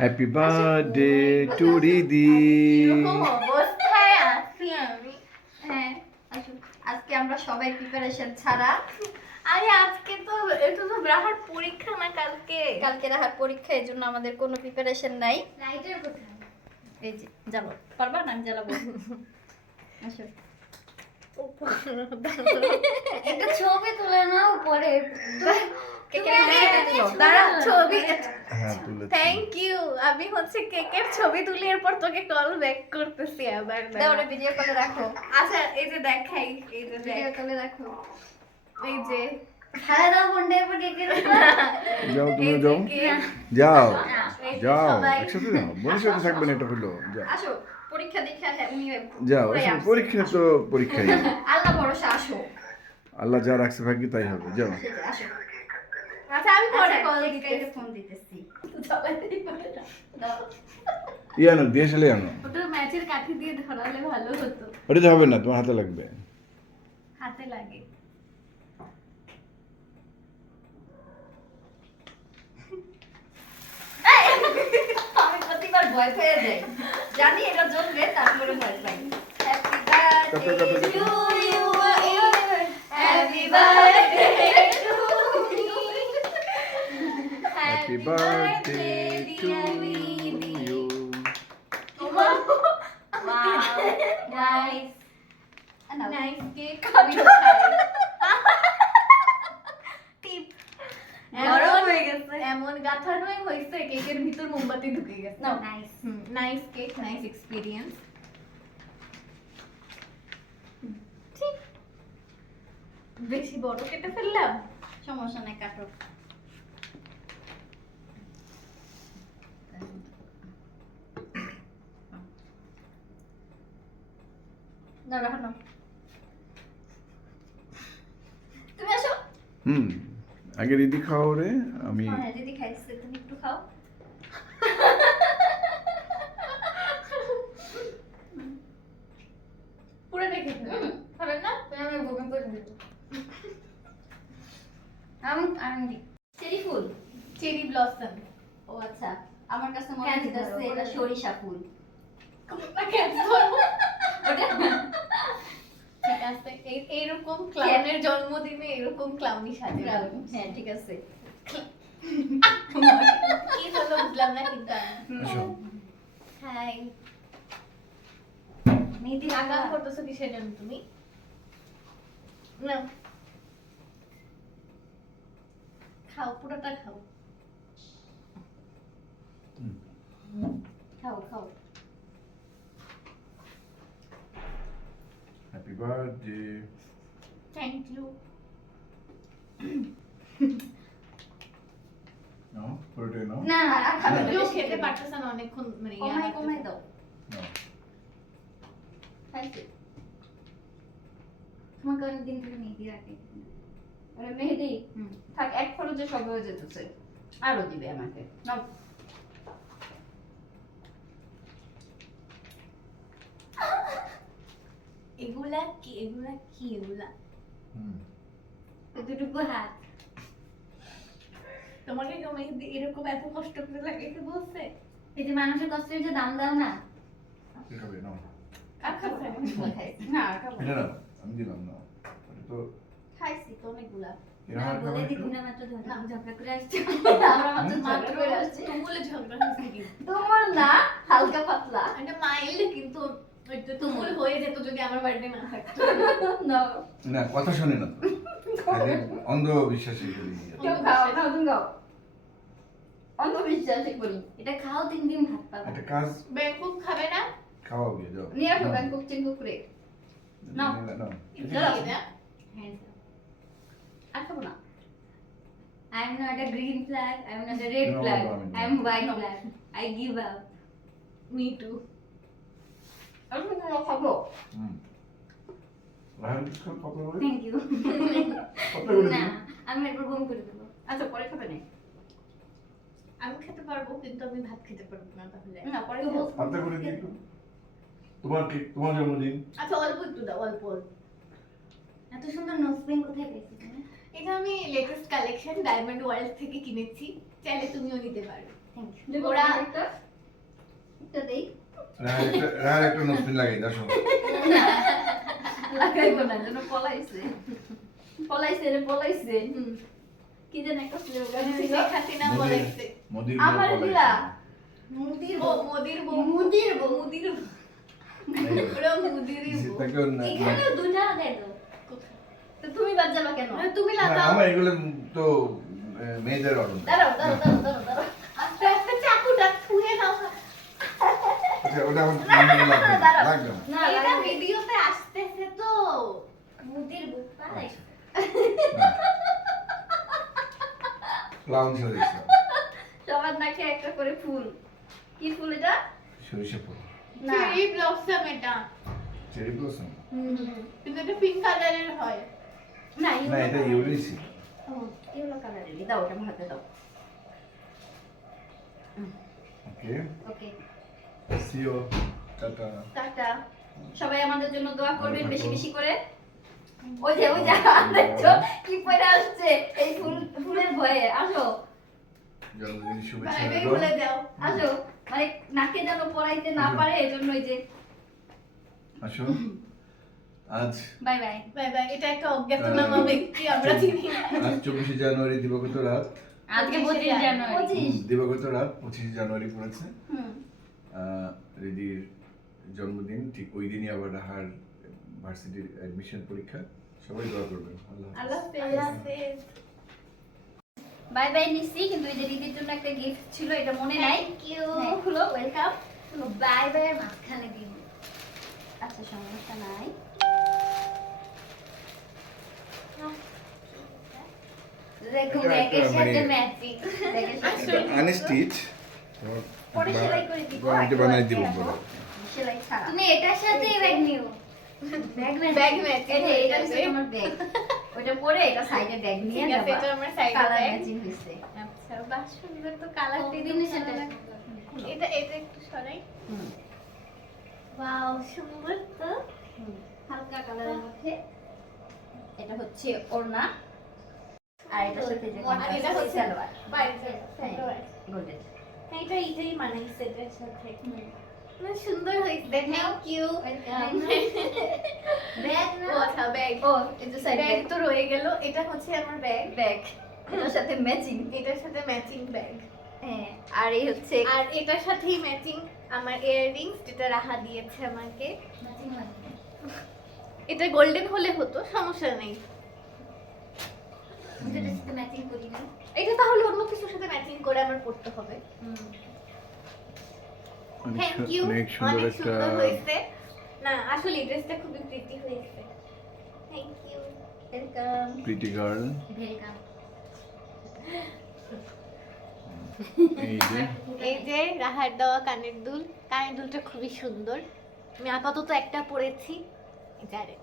Happy birthday two দিদি অবস্থায় আছি আমি। হ্যাঁ আজকে আমরা সবাই প্রিপারেশন ছাড়া। আরে আজকে তো এটা তো রাহার পরীক্ষা না কালকে। কালকে রাহার পরীক্ষা এই জন্য আমাদের কোনো প্রিপারেশন নাই। লাইটের কোথায়? এই যে জ্বালো। পারবা? না আমি জ্বালাবো। আসো। একটা ছবি তুলে নাও পরে কেকের হ্যাঁ। দাঁড়া ছবি। হ্যাঁ থ্যাংক ইউ আমি হচ্ছে কেকের ছবি তুলে এরপর তোকে কল ব্যাক করতেছি আবার দাও ওটা ভিডিও কলে রাখো। আচ্ছা এই যে দেখাই এই যে ভিডিও কলে রাখো। এই যে। যাও তুমি যাও। cake। যাও যাও। একসাথে যাও। বোনের সাথে থাকবে এটা হলো। যাও। পরীক্ষা দীক্ষা হ্যাঁ, যাও পরীক্ষা তো পরীক্ষাই। আল্লাহ ভরসা আসো। আল্লাহ যা রাখছে ভাগ্যে তাই হবে। যাও। আসো। আচ্ছা আমি পরে কল দিতেছি। ফোন দিতেছি। পারে না। ইয়ে আনো ওটা ম্যাচের কাঠি দিয়ে ধরালে ভালো হতো। ওটা তো হবে না তোমার হাতে লাগবে। হাতে লাগে। আমি প্রতিবার ভয় পেয়ে যাই। জানি এটা জ্বলবে তারপরে ভয় পাই। Happy birthday? To you happy birthday গরম হয়ে গেছে। এমন গাঁথানোই হয়েছে কেকের ভিতর মোমবাতি ঢুকে গেছে। নাও nice nice cake nice experience বেশি বড় কেটে ফেললাম। সমস্যা নাই কাটো। দাও রাখো নাও। তুমি আসো। হুম আগে দিদি খাও রে আমি হ্যাঁ দিদি খাইছে তুমি একটু খাও। পুরো ফেললাম খাবেন না? আমি বমি করে দেব আমি আমি চেরি ফুল। Cherry blossom. ও আচ্ছা আমার কাছে মনে হচ্ছে এটা সরিষা ফুল। এই এইরকম ক্লাউনের জন্মদিনে এরকম ক্লাউনি সাজে হ্যাঁ ঠিক আছে। কি হলো বুঝলাম না কিন্তু হাই আগাম করতেছো কিসের জন্য তুমি? না খাও পুরোটা খাও। খাও খাও। হ্যাপি বার্থডে থ্যাংক ইউ নাও পুরোটাই নাও না কেউ বেশি খেতে। পারতেছে না অনেকক্ষণ মানে ইয়া কমাই। কমাই দাও নাও। খাইছে তোমাকে অনেক দিন ধরে মেহেদি রাখে আরে মেহেদি হুম থাক এক খরচে সব হয়ে যেতেছে। আরও দিবে আমাকে। নাও এগুলা কি এগুলা কি এগুলা? এতটুকু হাত। তোমাকে এরকম এত কষ্ট করে লাগাইতে বলছে? এই যে মানুষের কষ্টের যে দাম দাও না। কে তোমার না হালকা পাতলা। এটা মাইল্ড কিন্তু তুমুল হয়ে যেত যদি আমার বাড়িতে না থাকতো। না। না কথা শোনে না অন্ধবিশ্বাসী করি। অন্ধবিশ্বাসী করি। এটা খাও তিন দিন ভাত পাবা। একটা কাজ ব্যাংকক খাবে না? খাওয়াও গিয়ে যাও। নিয়ে আসো। ব্যাংকক চিংকুক রে। না হ্যাঁ আর খাব না? I am not a green flag. I am not a red No, flag. I am white flag. I give up. Me too না খাব. কত করে না? আমি এরপর বমি করে দেবো আচ্ছা পরে খাবে না আমি খেতে পারব কিন্তু আমি ভাত খেতে পারব না তাহলে না পরে বলছি। হাতে করে দিই একটু তোমার কি তোমার জন্মদিন আচ্ছা অল্প একটু দাও অল্প এত সুন্দর নোজ পেন কোথায় পেয়েছি এটা আমি লেটেস্ট কালেকশন ডায়মন্ড ওয়ার্ল্ড থেকে কিনেছি চাইলে তুমিও নিতে পারো ওরা ওরা- একটা একটা দেই রাহার একটা নসপিন লাগাই দাও লাগাইবো না যেন পলাইছে। পলাইছে রে পলাইছে। কি যেন একটা স্লোগান ছিল। হাসিনা মোদির আমার দিলা। মুদির বউ মোদির বউ মুদির বউ মুদির বউ। মোদিরই বউ সেটাকেও না- এখানেও দুটা দেয় তো। তো তুমি বাদ যাবা কেন? তুমি না, লাগাও। আমার এগুলো তো মেয়েদের অরণ দাঁড়াও দাঁড়াও দাঁড়াও দাঁড়াও দাঁড়াও। আচ্ছা ওটা আমার লাগবে না, লাগবে না। এটা ভিডিওতে আসতেছে তো। মুদির বউ পালাই লাউন ছিল সবার নাকে একটা করে ফুল। কি ফুল এটা? সরিষা ফুল। না। চেরি ব্লসম এটা। চেরি ব্লসম হুম কিন্তু এটা পিঙ্ক কালারের হয়। না না এটা ইউরিসি ইয়েলো কালারের দাও ওটা হাতে দাও। Okay okay see you ta-ta ta-ta সবাই আমাদের জন্য দোয়া করবেন বেশি বেশি করে। ওই যে ওই যে দেখছ? কি পরে আসছে? এই ফুল ফুলের ভয়ে। আসো। জন্মদিন শুভেচ্ছা বাই বাই রইল। বলে দাও। আসো। মানে নাকে যেন পড়াইতে না পারে যে। আসো। আজ বাই বাই। Bye bye. এটা একটা অজ্ঞাতনামা ব্যক্তি আমরা চিনি আজ চব্বিশে জানুয়ারি দিবাগত রাত। আজকে পঁচিশে জানুয়ারি। দিবাগত রাত পঁচিশে জানুয়ারি পড়েছে। হুম। রিদির জন্মদিন ঠিক ওই দিনই আবার রাহার ভার্সিটির অ্যাডমিশন পরীক্ষা। সবাই দোয়া করবেন। আল্লাহ হাফেজ। বাই বাই নিচ্ছি কিন্তু এই যে জন্য একটা গিফট ছিল এটা মনে নাই। ইউ হ্যাঁ, খুলো ওয়েলকাম বাই বাই মাঝখানে দিন। আচ্ছা সমস্যা নাই। দেখো ব্যাগের সাথে ম্যাচিং আনস্টিচ পরে সেলাই করে দিব বানাই দিব সেলাই ছাড়া। তুমি এটার সাথে ব্যাগ নিও। ব্যাগ ব্যাগ ম্যাচিং এই যে এটা হচ্ছে আমার ব্যাগ ওটা পরে এটা সাইডে ব্যাগ নিয়ে ঠিক আছে যাবা। এটা আমার সাইডে কালার ম্যাচিং হয়েছে আচ্ছা বাহ সুন্দর তো কালারটা Combination টা এটা এটা একটু সরাই। ওয়াও সুন্দর তো। হালকা কালারের মধ্যে। এটা হচ্ছে ওড়না। আর এটা সাথে এটা হচ্ছে সালোয়ার। বাইরে হ্যাঁ। গোল্ডেন। হ্যাঁ এটা এটাই মানাইছে এটার সাথে না সুন্দর হয়েছে থ্যাংক ইউ ব্যাগ আচ্ছা ব্যাগ ও যে সাইড ব্যাগ তো রয়ে গেল এটা হচ্ছে আমার ব্যাগ। ব্যাগ এটার সাথে ম্যাচিং এটার সাথে ম্যাচিং ব্যাগ হ্যাঁ আর এই হচ্ছে আর এটার সাথেই ম্যাচিং আমার ইয়াররিংস যেটা রাহা দিয়েছে আমাকে। এটা গোল্ডেন হলে হতো সমস্যা নেই। ম্যাচিং করি না। এটা তাহলে কিছুর সাথে ম্যাচিং করে আমার পড়তে হবে। থ্যাংক ইউ অনেক সুন্দর হয়েছে। না আসলে ড্রেসটা খুবই প্রীতি হয়েছে। Thank you welcome pretty girl welcome এই যে। রাহার দেওয়া কানের দুল। কানের দুলটা খুবই সুন্দর। আমি আপাতত একটা পরেছি। এটারে